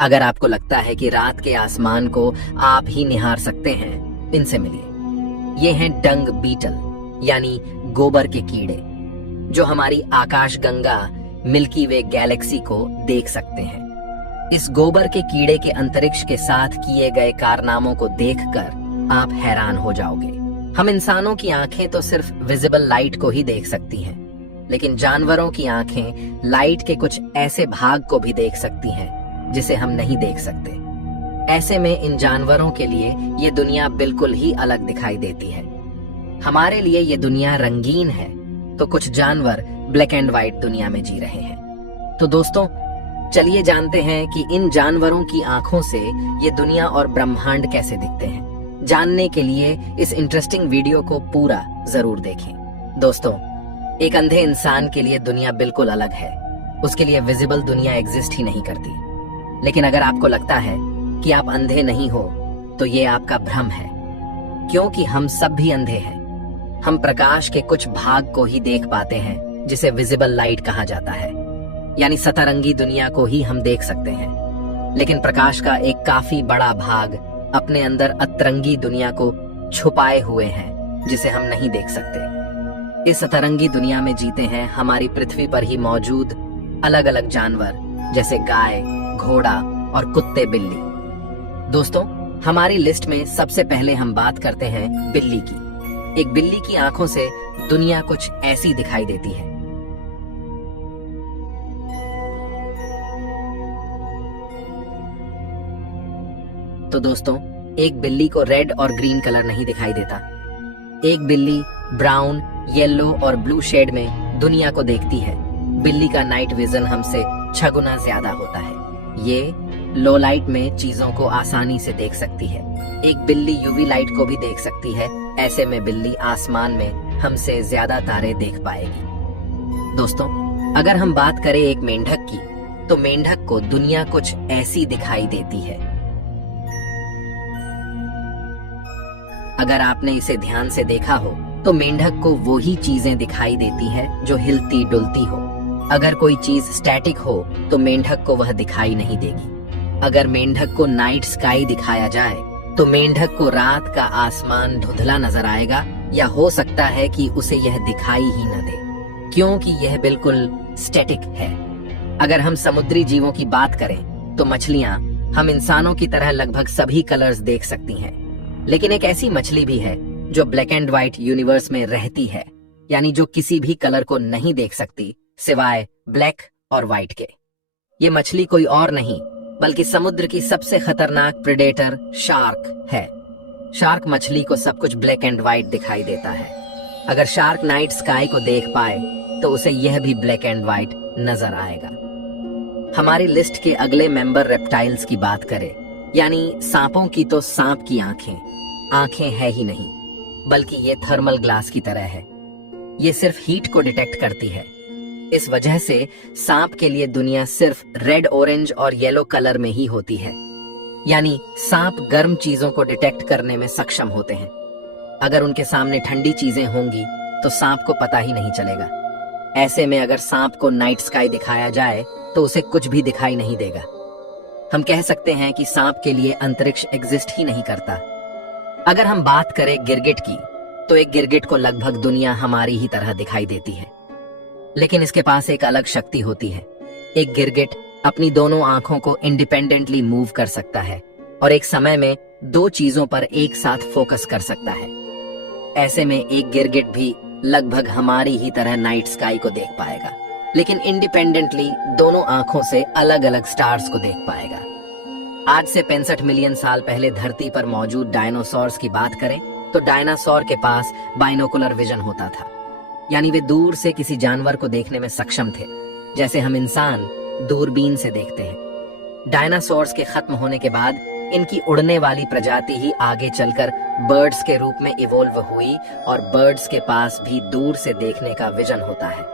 अगर आपको लगता है कि रात के आसमान को आप ही निहार सकते हैं, इनसे मिलिए। ये हैं डंग बीटल यानी गोबर के कीड़े, जो हमारी आकाशगंगा मिल्की वे गैलेक्सी को देख सकते हैं। इस गोबर के कीड़े के अंतरिक्ष के साथ किए गए कारनामों को देखकर आप हैरान हो जाओगे। हम इंसानों की आंखें तो सिर्फ विजिबल लाइट को ही देख सकती हैं, लेकिन जानवरों की आंखें लाइट के कुछ ऐसे भाग को भी देख सकती हैं जिसे हम नहीं देख सकते। ऐसे में इन जानवरों के लिए ये दुनिया बिल्कुल ही अलग दिखाई देती है। हमारे लिए ये दुनिया रंगीन है, तो कुछ जानवर ब्लैक एंड व्हाइट दुनिया में जी रहे हैं। तो दोस्तों, चलिए जानते हैं कि इन जानवरों की आंखों से ये दुनिया और ब्रह्मांड कैसे दिखते हैं। जानने के लिए इस इंटरेस्टिंग वीडियो को पूरा जरूर देखें। दोस्तों, एक अंधे इंसान के लिए दुनिया बिल्कुल अलग है। उसके लिए विजिबल दुनिया एग्जिस्ट ही नहीं करती। लेकिन अगर आपको लगता है कि आप अंधे नहीं हो, तो ये आपका भ्रम है, क्योंकि हम सब भी अंधे हैं। हम प्रकाश के कुछ भाग को ही देख पाते हैं, जिसे विजिबल लाइट कहा जाता है, यानी सतरंगी दुनिया को ही हम देख सकते हैं। लेकिन प्रकाश का एक काफी बड़ा भाग अपने अंदर अतरंगी दुनिया को छुपाए हुए है, जिसे हम नहीं देख सकते। इस सतरंगी दुनिया में जीते हैं हमारी पृथ्वी पर ही मौजूद अलग अलग जानवर, जैसे गाय, घोड़ा और कुत्ते बिल्ली। दोस्तों, हमारी लिस्ट में सबसे पहले हम बात करते हैं बिल्ली की। एक बिल्ली की आंखों से दुनिया कुछ ऐसी दिखाई देती है। तो दोस्तों, एक बिल्ली को रेड और ग्रीन कलर नहीं दिखाई देता। एक बिल्ली ब्राउन, येलो और ब्लू शेड में दुनिया को देखती है। बिल्ली का नाइट विजन हमसे 6 गुना ज्यादा होता है। ये लो लाइट में चीजों को आसानी से देख सकती है। एक बिल्ली यूवी लाइट को भी देख सकती है। ऐसे में बिल्ली आसमान में हमसे ज्यादा तारे देख पाएगी। दोस्तों, अगर हम बात करें एक मेंढक की, तो मेंढक को दुनिया कुछ ऐसी दिखाई देती है। अगर आपने इसे ध्यान से देखा हो, तो मेंढक को वो ही चीजें दिखाई देती है जो हिलती डुलती हो। अगर कोई चीज स्टैटिक हो, तो मेंढक को वह दिखाई नहीं देगी। अगर मेंढक को नाइट स्काई दिखाया जाए, तो मेंढक को रात का आसमान धुंधला नजर आएगा, या हो सकता है कि उसे यह दिखाई ही न दे, क्योंकि यह बिल्कुल स्टैटिक है। अगर हम समुद्री जीवों की बात करें, तो मछलियां हम इंसानों की तरह लगभग सभी कलर्स देख सकती हैं। लेकिन एक ऐसी मछली भी है जो ब्लैक एंड व्हाइट यूनिवर्स में रहती है, यानी जो किसी भी कलर को नहीं देख सकती सिवाय ब्लैक और व्हाइट के। ये मछली कोई और नहीं बल्कि समुद्र की सबसे खतरनाक प्रेडेटर शार्क है। शार्क मछली को सब कुछ ब्लैक एंड व्हाइट दिखाई देता है। अगर शार्क नाइट स्काई को देख पाए, तो उसे यह भी ब्लैक एंड व्हाइट नजर आएगा। हमारी लिस्ट के अगले मेंबर रेप्टाइल्स की बात करें, यानी सांपों की, तो सांप की आंखें है ही नहीं, बल्कि ये थर्मल ग्लास की तरह है। ये सिर्फ हीट को डिटेक्ट करती है। इस वजह से सांप के लिए दुनिया सिर्फ रेड, ऑरेंज और येलो कलर में ही होती है, यानी सांप गर्म चीजों को डिटेक्ट करने में सक्षम होते हैं। अगर उनके सामने ठंडी चीजें होंगी, तो सांप को पता ही नहीं चलेगा। ऐसे में अगर सांप को नाइट स्काई दिखाया जाए, तो उसे कुछ भी दिखाई नहीं देगा। हम कह सकते हैं कि सांप के लिए अंतरिक्ष एग्जिस्ट ही नहीं करता। अगर हम बात करें गिरगिट की, तो एक गिरगिट को लगभग दुनिया हमारी ही तरह दिखाई देती है, लेकिन इसके पास एक अलग शक्ति होती है। एक गिरगिट अपनी दोनों आंखों को इंडिपेंडेंटली मूव कर सकता है और एक समय में 2 चीजों पर एक साथ फोकस कर सकता है। ऐसे में एक गिरगिट भी लगभग हमारी ही तरह नाइट स्काई को देख पाएगा, लेकिन इंडिपेंडेंटली दोनों आंखों से अलग अलग स्टार्स को देख पाएगा। आज से 65 मिलियन साल पहले धरती पर मौजूद डायनासोर्स की बात करें, तो डायनासोर के पास बाइनोकुलर विजन होता था, यानी वे दूर से किसी जानवर को देखने में सक्षम थे, जैसे हम इंसान दूरबीन से देखते हैं। डायनासोर्स के खत्म होने के बाद इनकी उड़ने वाली प्रजाति ही आगे चलकर बर्ड्स के रूप में इवोल्व हुई, और बर्ड्स के पास भी दूर से देखने का विजन होता है।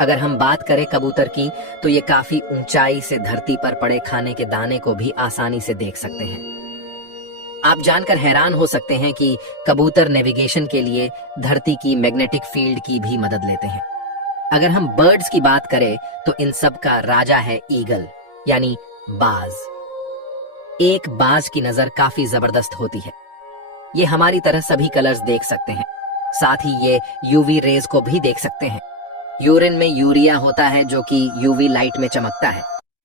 अगर हम बात करें कबूतर की, तो ये काफी ऊंचाई से धरती पर पड़े खाने के दाने को भी आसानी से देख सकते हैं। आप जानकर हैरान हो सकते हैं कि कबूतर नेविगेशन के लिए धरती की मैग्नेटिक फील्ड की भी मदद लेते हैं। अगर हम बर्ड्स की बात करें, तो इन सब का राजा है ईगल, यानी बाज। एक बाज की नजर काफी जबरदस्त होती है। ये हमारी तरह सभी कलर्स देख सकते हैं, साथ ही ये यूवी रेज को भी देख सकते हैं। यूरिन में यूरिया होता है जो कि यूवी लाइट में चमकता है,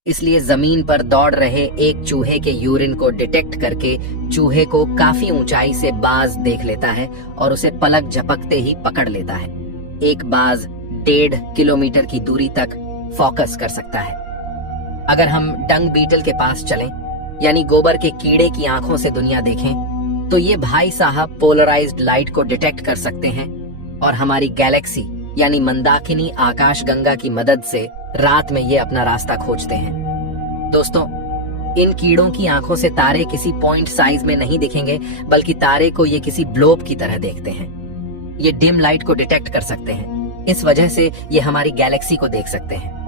इसलिए जमीन पर दौड़ रहे एक चूहे के यूरिन को डिटेक्ट करके चूहे को काफी ऊंचाई से बाज देख लेता है और उसे पलक झपकते ही पकड़ लेता है। एक बाज 1.5 किलोमीटर की दूरी तक फोकस कर सकता है। अगर हम डंग बीटल के पास चलें, यानी गोबर के कीड़े की आंखों से दुनिया देखें, तो ये भाई साहब पोलराइज्ड लाइट को डिटेक्ट कर सकते हैं और हमारी गैलेक्सी यानी मंदाकिनी आकाशगंगा की मदद से रात में ये अपना रास्ता खोजते हैं। दोस्तों, इन कीड़ों की आंखों से तारे किसी पॉइंट साइज में नहीं दिखेंगे, बल्कि तारे को ये किसी ब्लोब की तरह देखते हैं। ये डिम लाइट को डिटेक्ट कर सकते हैं, इस वजह से ये हमारी गैलेक्सी को देख सकते हैं।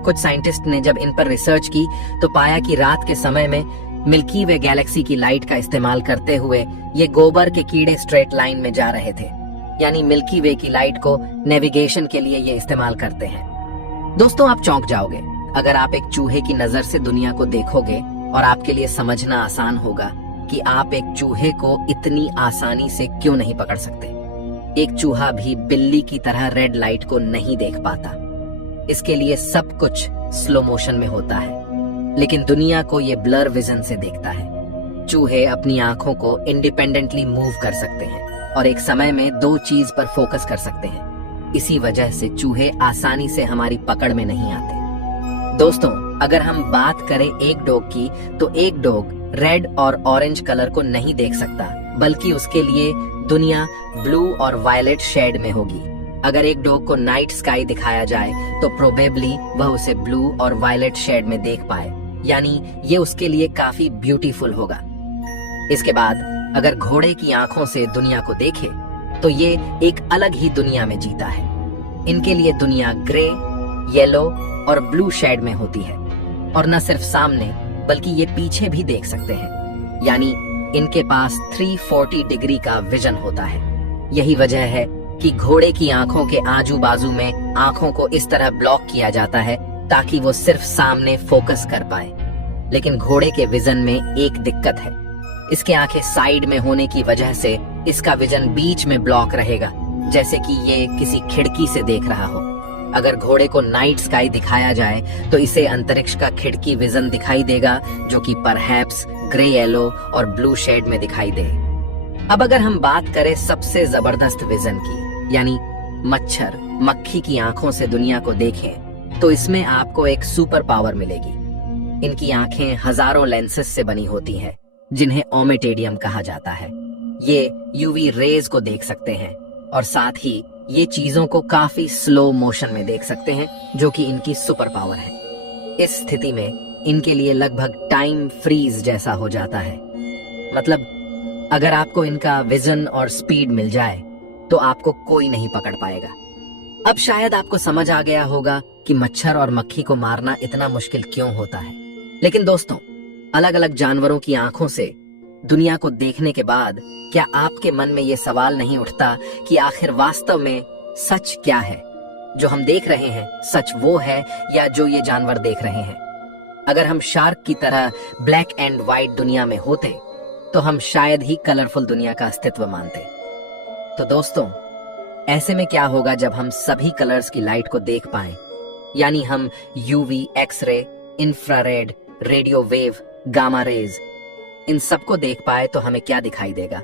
कुछ साइंटिस्ट ने जब इन पर रिसर्च की तो पाया कि रात के समय में मिल्की वे गैलेक्सी की लाइट का इस्तेमाल करते हुए ये गोबर के कीड़े स्ट्रेट लाइन में जा रहे थे, यानी मिल्की वे की लाइट को नेविगेशन के लिए ये इस्तेमाल करते हैं। दोस्तों, आप चौंक जाओगे अगर आप एक चूहे की नजर से दुनिया को देखोगे, और आपके लिए समझना आसान होगा कि आप एक चूहे को इतनी आसानी से क्यों नहीं पकड़ सकते। एक चूहा भी बिल्ली की तरह रेड लाइट को नहीं देख पाता, इसके लिए सब कुछ स्लो मोशन में होता है, लेकिन दुनिया को ये ब्लर विजन से देखता है। चूहे अपनी आंखों को इंडिपेंडेंटली मूव कर सकते हैं और एक समय में 2 चीज पर फोकस कर सकते हैं। इसी वजह से चूहे आसानी से हमारी पकड़ में नहीं आते। दोस्तों, अगर हम बात करें एक डॉग की, तो एक डॉग रेड और ऑरेंज कलर को नहीं देख सकता, बल्कि उसके लिए दुनिया ब्लू और वायलेट शेड में होगी। अगर एक डॉग को नाइट स्काई दिखाया जाए तो प्रोबेबली वह उसे ब्लू और वायलेट शेड में देख पाए, यानी ये उसके लिए काफी ब्यूटीफुल होगा। इसके बाद अगर घोड़े की आंखों से दुनिया को देखे तो ये एक अलग ही दुनिया में जीता है। इनके लिए दुनिया ग्रे, येलो और ब्लू शेड में होती है, और न सिर्फ सामने बल्कि ये पीछे भी देख सकते हैं, यानी इनके पास 340 डिग्री का विजन होता है। यही वजह है कि घोड़े की आंखों के आजू बाजू में आंखों को इस तरह ब्लॉक किया जाता है ताकि वो सिर्फ सामने फोकस कर पाए। लेकिन घोड़े के विजन में एक दिक्कत है, इसके आंखें साइड में होने की वजह से इसका विजन बीच में ब्लॉक रहेगा, जैसे कि ये किसी खिड़की से देख रहा हो। अगर घोड़े को नाइट स्काई दिखाया जाए तो इसे अंतरिक्ष का खिड़की विजन दिखाई देगा, जो कि परहैप्स ग्रे, येलो और ब्लू शेड में दिखाई दे। अब अगर हम बात करें सबसे जबरदस्त विजन की, यानी मच्छर मक्खी की आंखों से दुनिया को देखें, तो इसमें आपको एक सुपर पावर मिलेगी। इनकी आंखें हजारों लेंसेस से बनी होती हैं, जिन्हें ओमेटेडियम कहा जाता है। ये यूवी रेज को देख सकते हैं और साथ ही ये चीजों को काफी स्लो मोशन में देख सकते हैं, जो कि इनकी सुपर पावर है। इस स्थिति में इनके लिए लगभग टाइम फ्रीज जैसा हो जाता है। मतलब अगर आपको इनका विजन और स्पीड मिल जाए तो आपको कोई नहीं पकड़ पाएगा। अब शायद आपको समझ आ गया होगा कि मच्छर और मक्खी को मारना इतना मुश्किल क्यों होता है। लेकिन दोस्तों, अलग अलग जानवरों की आंखों से दुनिया को देखने के बाद क्या आपके मन में ये सवाल नहीं उठता कि आखिर वास्तव में सच क्या है? जो हम देख रहे हैं सच वो है या जो ये जानवर देख रहे हैं? अगर हम शार्क की तरह ब्लैक एंड व्हाइट दुनिया में होते तो हम शायद ही कलरफुल दुनिया का अस्तित्व मानते। तो दोस्तों, ऐसे में क्या होगा जब हम सभी कलर्स की लाइट को देख पाएं, यानी हम UV, x-ray, infrared, radio wave, gamma rays, इन सबको देख पाए तो हमें क्या दिखाई देगा?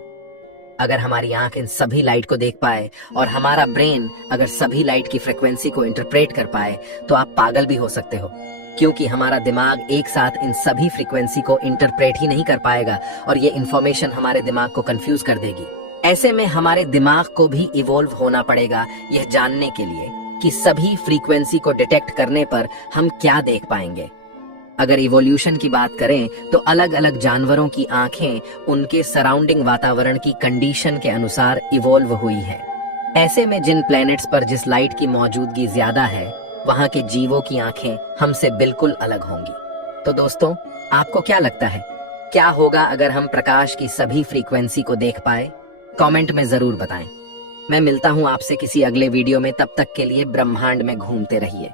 अगर हमारी आंख इन सभी लाइट को देख पाए और हमारा ब्रेन अगर सभी लाइट की फ्रिक्वेंसी को इंटरप्रेट कर पाए, तो आप पागल भी हो सकते हो, क्योंकि हमारा दिमाग एक साथ इन सभी फ्रीक्वेंसी को इंटरप्रेट ही नहीं कर पाएगा और ये इंफॉर्मेशन हमारे दिमाग को कंफ्यूज कर देगी। ऐसे में हमारे दिमाग को भी इवॉल्व होना पड़ेगा यह जानने के लिए कि सभी फ्रीक्वेंसी को डिटेक्ट करने पर हम क्या देख पाएंगे। अगर इवोल्यूशन की बात करें तो अलग अलग जानवरों की आंखें उनके सराउंडिंग वातावरण की कंडीशन के अनुसार इवॉल्व हुई है। ऐसे में जिन प्लैनेट्स पर जिस लाइट की मौजूदगी ज्यादा है, वहां के जीवों की आंखें हमसे बिल्कुल अलग होंगी। तो दोस्तों, आपको क्या लगता है, क्या होगा अगर हम प्रकाश की सभी फ्रीक्वेंसी को देख पाए? कमेंट में जरूर बताएं। मैं मिलता हूं आपसे किसी अगले वीडियो में, तब तक के लिए ब्रह्मांड में घूमते रहिए।